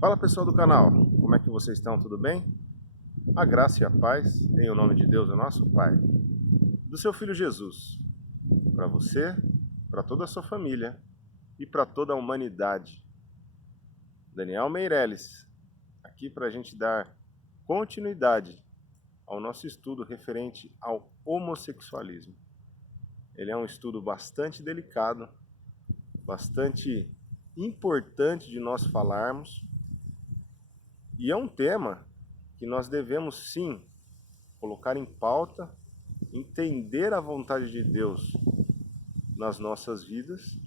Fala pessoal do canal, como é que vocês estão? Tudo bem? A graça e a paz, em o nome de Deus, o nosso Pai, do seu Filho Jesus, para você, para toda a sua família e para toda a humanidade. Daniel Meirelles, aqui para a gente dar continuidade ao nosso estudo referente ao homossexualismo. Ele é um estudo bastante delicado, bastante importante de nós falarmos, e é um tema que nós devemos sim colocar em pauta, entender a vontade de Deus nas nossas vidas,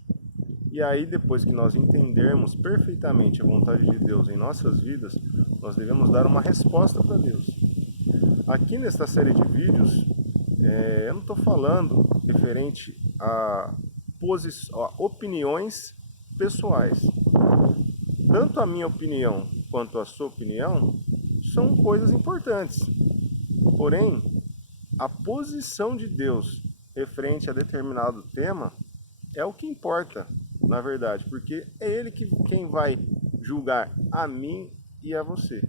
e aí depois que nós entendermos perfeitamente a vontade de Deus em nossas vidas, nós devemos dar uma resposta para Deus. Aqui nesta série de vídeos, eu não estou falando referente a opiniões pessoais. Tanto a minha opinião quanto a sua opinião são coisas importantes. Porém, a posição de Deus referente a determinado tema é o que importa, na verdade, porque é Ele quem vai julgar a mim e a você.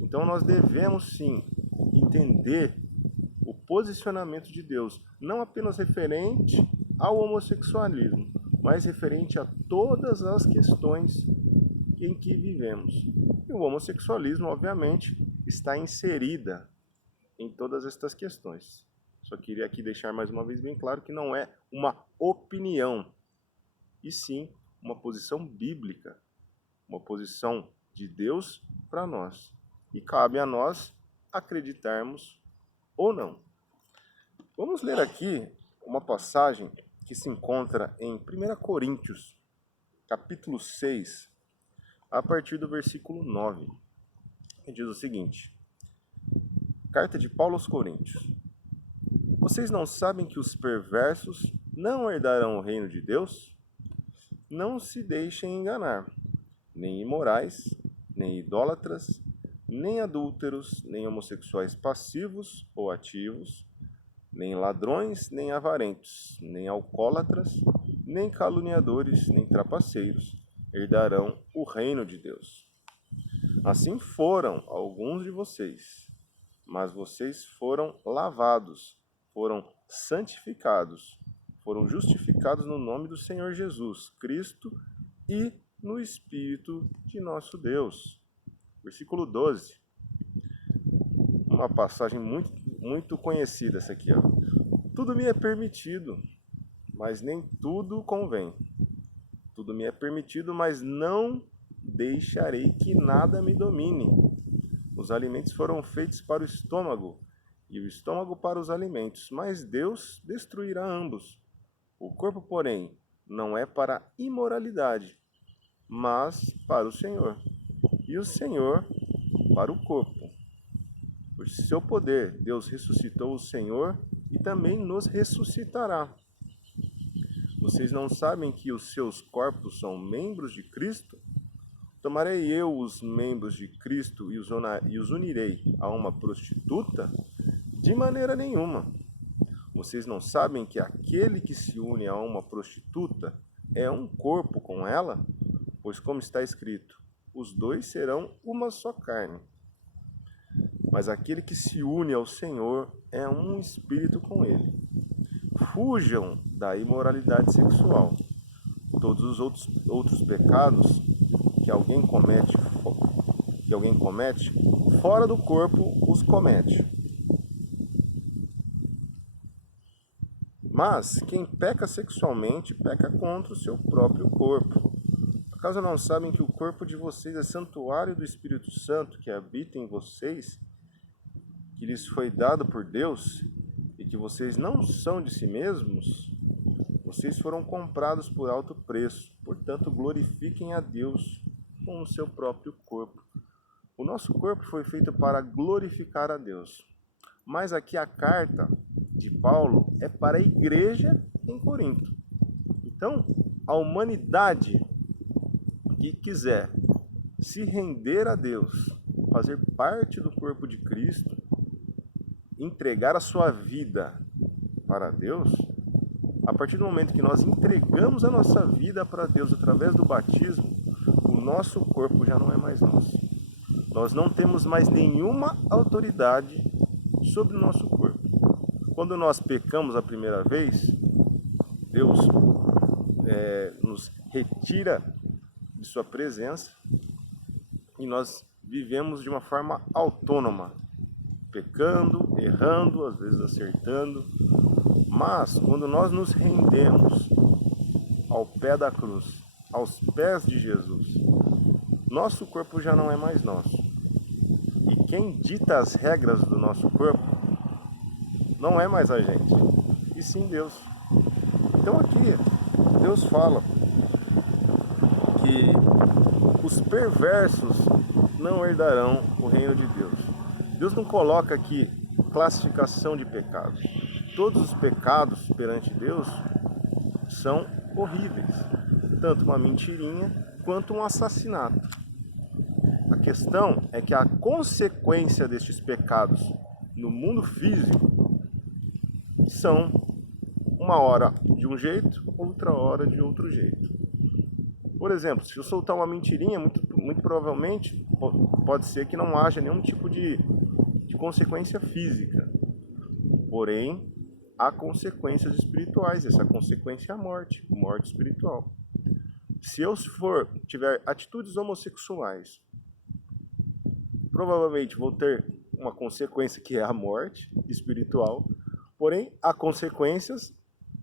Então nós devemos sim entender o posicionamento de Deus, não apenas referente ao homossexualismo, mas referente a todas as questões em que vivemos. E o homossexualismo, obviamente, está inserida em todas estas questões. Só queria aqui deixar mais uma vez bem claro que não é uma opinião, e sim uma posição bíblica, uma posição de Deus para nós. E cabe a nós acreditarmos ou não. Vamos ler aqui uma passagem que se encontra em 1 Coríntios, capítulo 6, a partir do versículo 9. Que diz o seguinte: Carta de Paulo aos Coríntios. Vocês não sabem que os perversos não herdarão o reino de Deus? Não se deixem enganar. Nem imorais, nem idólatras, nem adúlteros, nem homossexuais passivos ou ativos, nem ladrões, nem avarentos, nem alcoólatras, nem caluniadores, nem trapaceiros herdarão o reino de Deus. Assim foram alguns de vocês, mas vocês foram lavados, foram santificados, foram justificados no nome do Senhor Jesus Cristo e no Espírito de nosso Deus. Versículo 12. Uma passagem muito conhecida essa aqui, ó. Tudo me é permitido, mas nem tudo convém. Tudo me é permitido, mas não deixarei que nada me domine. Os alimentos foram feitos para o estômago, e o estômago para os alimentos, mas Deus destruirá ambos. O corpo, porém, não é para a imoralidade, mas para o Senhor, e o Senhor para o corpo. Por seu poder, Deus ressuscitou o Senhor e também nos ressuscitará. Vocês não sabem que os seus corpos são membros de Cristo? Tomarei eu os membros de Cristo e os unirei a uma prostituta? De maneira nenhuma. Vocês não sabem que aquele que se une a uma prostituta é um corpo com ela? Pois como está escrito, os dois serão uma só carne. Mas aquele que se une ao Senhor é um espírito com ele. Fujam da imoralidade sexual. Todos os outros pecados que alguém comete fora do corpo os comete. Mas quem peca sexualmente peca contra o seu próprio corpo. Acaso não sabem que o corpo de vocês é santuário do Espírito Santo que habita em vocês, que lhes foi dado por Deus, e que vocês não são de si mesmos? Vocês foram comprados por alto preço, portanto glorifiquem a Deus com o seu próprio corpo. O nosso corpo foi feito para glorificar a Deus. Mas aqui a carta de Paulo é para a igreja em Corinto. Então, a humanidade que quiser se render a Deus, fazer parte do corpo de Cristo, entregar a sua vida para Deus, a partir do momento que nós entregamos a nossa vida para Deus através do batismo, o nosso corpo já não é mais nosso. Nós não temos mais nenhuma autoridade sobre o nosso corpo. Quando nós pecamos a primeira vez, Deus nos retira de sua presença e nós vivemos de uma forma autônoma, pecando, errando, às vezes acertando. Mas quando nós nos rendemos ao pé da cruz, aos pés de Jesus, nosso corpo já não é mais nosso. E quem dita as regras do nosso corpo não é mais a gente, e sim Deus. Então aqui Deus fala que os perversos não herdarão o reino de Deus. Deus não coloca aqui classificação de pecados. Todos os pecados perante Deus são horríveis, tanto uma mentirinha quanto um assassinato. A questão é que a consequência destes pecados no mundo físico são uma hora de um jeito, outra hora de outro jeito. Por exemplo, se eu soltar uma mentirinha, muito provavelmente pode ser que não haja nenhum tipo de consequência física. Porém, há consequências espirituais. Essa consequência é a morte espiritual. Se eu tiver atitudes homossexuais, provavelmente vou ter uma consequência que é a morte espiritual. Porém, há consequências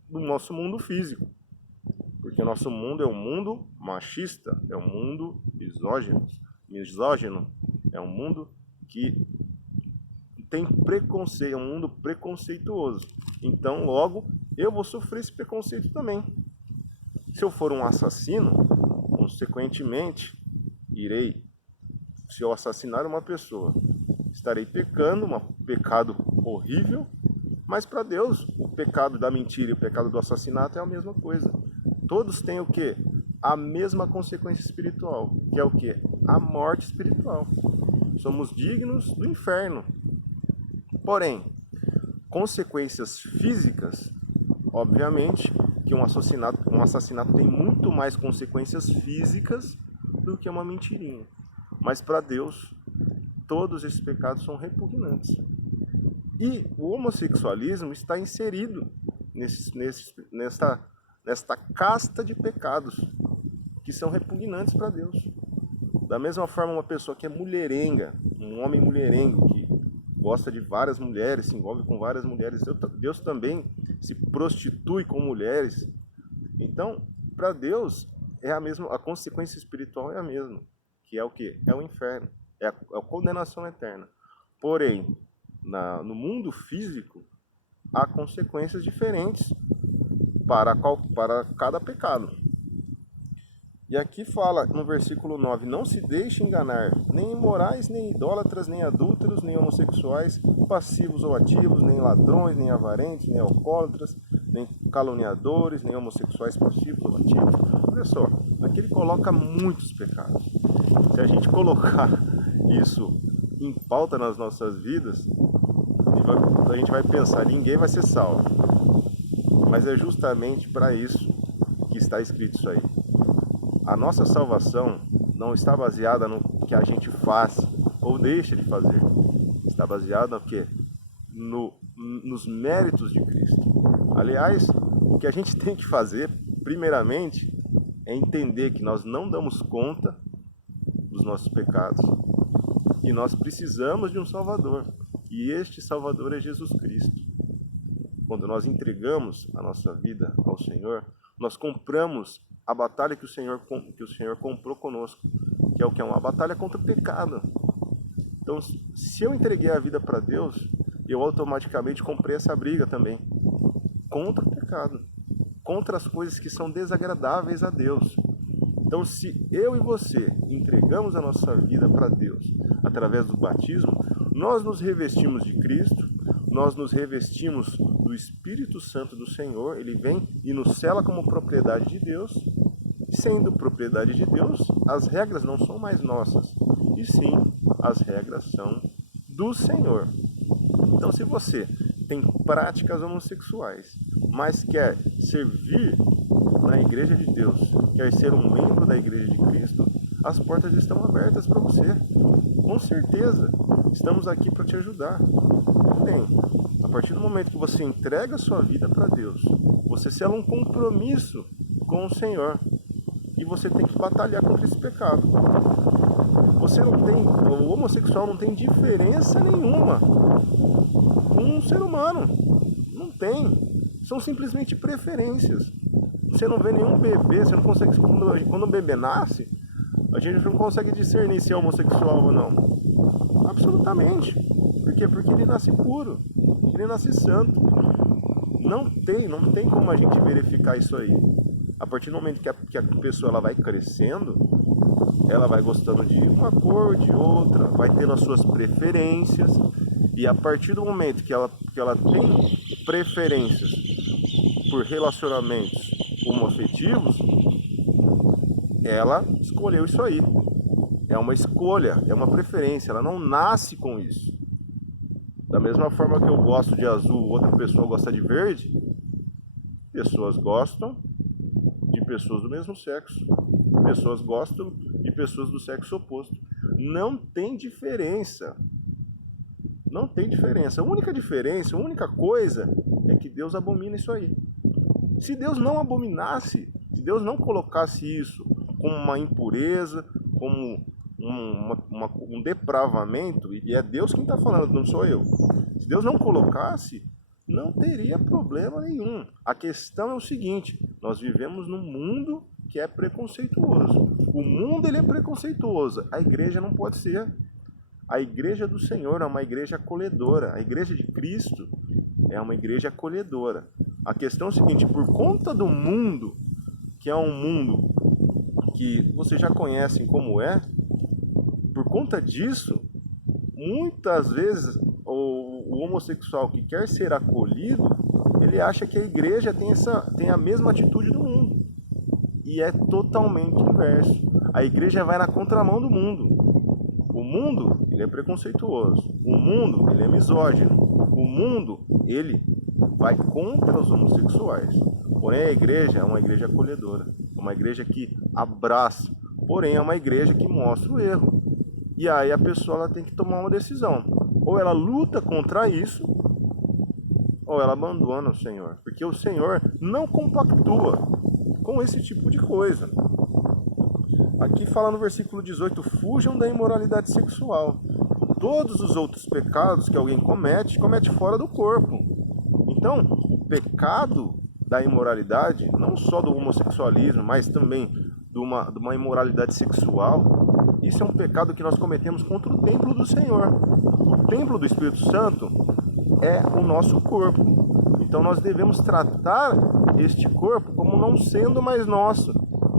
do nosso mundo físico. Porque o nosso mundo é um mundo machista, é um mundo misógino, é um mundo que tem preconceito, é um mundo preconceituoso. Então, logo, eu vou sofrer esse preconceito também. Se eu for um assassino, consequentemente, se eu assassinar uma pessoa, estarei pecando, um pecado horrível, mas para Deus, o pecado da mentira e o pecado do assassinato é a mesma coisa. Todos têm o quê? A mesma consequência espiritual, que é o quê? A morte espiritual. Somos dignos do inferno. Porém, consequências físicas, obviamente, que um assassinato tem muito mais consequências físicas do que uma mentirinha. Mas para Deus, todos esses pecados são repugnantes. E o homossexualismo está inserido nesta casta de pecados que são repugnantes para Deus. Da mesma forma, uma pessoa que é mulherenga, um homem mulherengo que gosta de várias mulheres, se envolve com várias mulheres, Deus também se prostitui com mulheres. Então, para Deus, a consequência espiritual é a mesma, que é o quê? É o inferno, é a condenação eterna. Porém, no mundo físico, há consequências diferentes para cada pecado. E aqui fala no versículo 9: não se deixe enganar, nem imorais, nem idólatras, nem adúlteros, nem homossexuais, passivos ou ativos, nem ladrões, nem avarentos, nem alcoólatras, nem caluniadores, nem homossexuais passivos ou ativos. Olha só, aqui ele coloca muitos pecados. Se a gente colocar isso em pauta nas nossas vidas, a gente vai pensar, ninguém vai ser salvo. Mas é justamente para isso que está escrito isso aí. A nossa salvação não está baseada no que a gente faz ou deixa de fazer. Está baseada no quê? Nos méritos de Cristo. Aliás, o que a gente tem que fazer, primeiramente, é entender que nós não damos conta dos nossos pecados e nós precisamos de um Salvador. E este Salvador é Jesus Cristo. Quando nós entregamos a nossa vida ao Senhor, nós compramos a batalha que o Senhor comprou conosco, que é o que? É uma batalha contra o pecado. Então, se eu entreguei a vida para Deus, eu automaticamente comprei essa briga também contra o pecado, contra as coisas que são desagradáveis a Deus. Então, se eu e você entregamos a nossa vida para Deus através do batismo, nós nos revestimos de Cristo, nós nos revestimos do Espírito Santo do Senhor, ele vem e nos sela como propriedade de Deus. Sendo propriedade de Deus, as regras não são mais nossas, e sim, as regras são do Senhor. Então, se você tem práticas homossexuais, mas quer servir na igreja de Deus, quer ser um membro da igreja de Cristo, as portas estão abertas para você. Com certeza, estamos aqui para te ajudar. Bem, a partir do momento que você entrega a sua vida para Deus, você sela um compromisso com o Senhor e você tem que batalhar contra esse pecado. O homossexual não tem diferença nenhuma com um ser humano. Não tem. São simplesmente preferências. Você não vê nenhum bebê, você não consegue. Quando o bebê nasce, a gente não consegue discernir se é homossexual ou não. Absolutamente. Por quê? Porque ele nasce puro, ele nasce santo. Não tem como a gente verificar isso aí. A partir do momento que a pessoa ela vai crescendo, ela vai gostando de uma cor, de outra, vai tendo as suas preferências. E a partir do momento que ela tem preferências por relacionamentos homoafetivos, ela escolheu isso aí. É uma escolha, é uma preferência, ela não nasce com isso. Da mesma forma que eu gosto de azul, outra pessoa gosta de verde, pessoas gostam de pessoas do mesmo sexo, pessoas gostam de pessoas do sexo oposto. Não tem diferença. Não tem diferença. A única coisa é que Deus abomina isso aí. Se Deus não abominasse, se Deus não colocasse isso como uma impureza, como um depravamento, e é Deus quem está falando, não sou eu. Se Deus não colocasse, não teria problema nenhum. A questão é o seguinte: nós vivemos num mundo que é preconceituoso. O mundo ele é preconceituoso. A igreja não pode ser. A igreja do Senhor é uma igreja acolhedora. A igreja de Cristo é uma igreja acolhedora. A questão é o seguinte: por conta do mundo, que é um mundo que vocês já conhecem como é, por conta disso, muitas vezes o homossexual que quer ser acolhido, ele acha que a igreja tem a mesma atitude do mundo. E é totalmente inverso. A igreja vai na contramão do mundo. O mundo, ele é preconceituoso. O mundo, ele é misógino. O mundo, ele vai contra os homossexuais. Porém, a igreja é uma igreja acolhedora. É uma igreja que abraça. Porém, é uma igreja que mostra o erro. E aí a pessoa ela tem que tomar uma decisão. Ou ela luta contra isso, ou ela abandona o Senhor. Porque o Senhor não compactua com esse tipo de coisa. Aqui fala no versículo 18: fujam da imoralidade sexual. Todos os outros pecados que alguém comete fora do corpo. Então, o pecado da imoralidade, não só do homossexualismo, mas também de uma imoralidade sexual, isso é um pecado que nós cometemos contra o templo do Senhor. O templo do Espírito Santo é o nosso corpo. Então nós devemos tratar este corpo como não sendo mais nosso.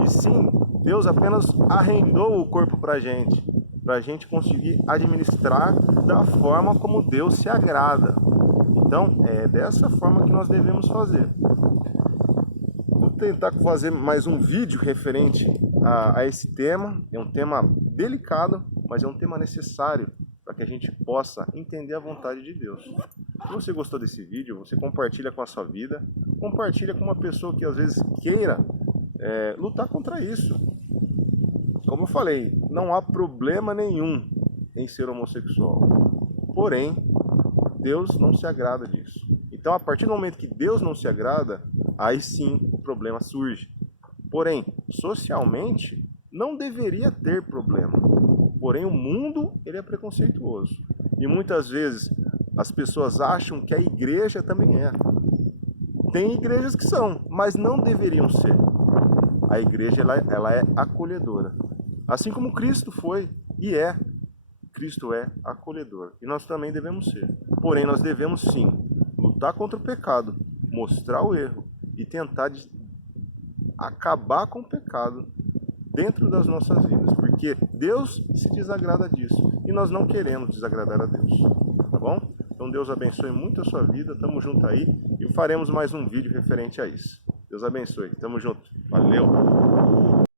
E sim, Deus apenas arrendou o corpo para a gente conseguir administrar da forma como Deus se agrada. Então é dessa forma que nós devemos fazer. Vou tentar fazer mais um vídeo referente a esse tema. É um tema delicado, mas é um tema necessário para que a gente possa entender a vontade de Deus. Se você gostou desse vídeo, você compartilha com a sua vida, compartilha com uma pessoa que às vezes queira lutar contra isso. Como eu falei, não há problema nenhum em ser homossexual. Porém, Deus não se agrada disso. Então, a partir do momento que Deus não se agrada, aí sim o problema surge. Porém, socialmente, não deveria ter problema. Porém, o mundo ele é preconceituoso. E muitas vezes as pessoas acham que a igreja também é. Tem igrejas que são, mas não deveriam ser. A igreja ela é acolhedora. Assim como Cristo foi e é. Cristo é acolhedor. E nós também devemos ser. Porém, nós devemos sim lutar contra o pecado, mostrar o erro e tentar acabar com o pecado dentro das nossas vidas. Porque Deus se desagrada disso. E nós não queremos desagradar a Deus. Tá bom? Então Deus abençoe muito a sua vida. Tamo junto aí. E faremos mais um vídeo referente a isso. Deus abençoe. Tamo junto. Valeu!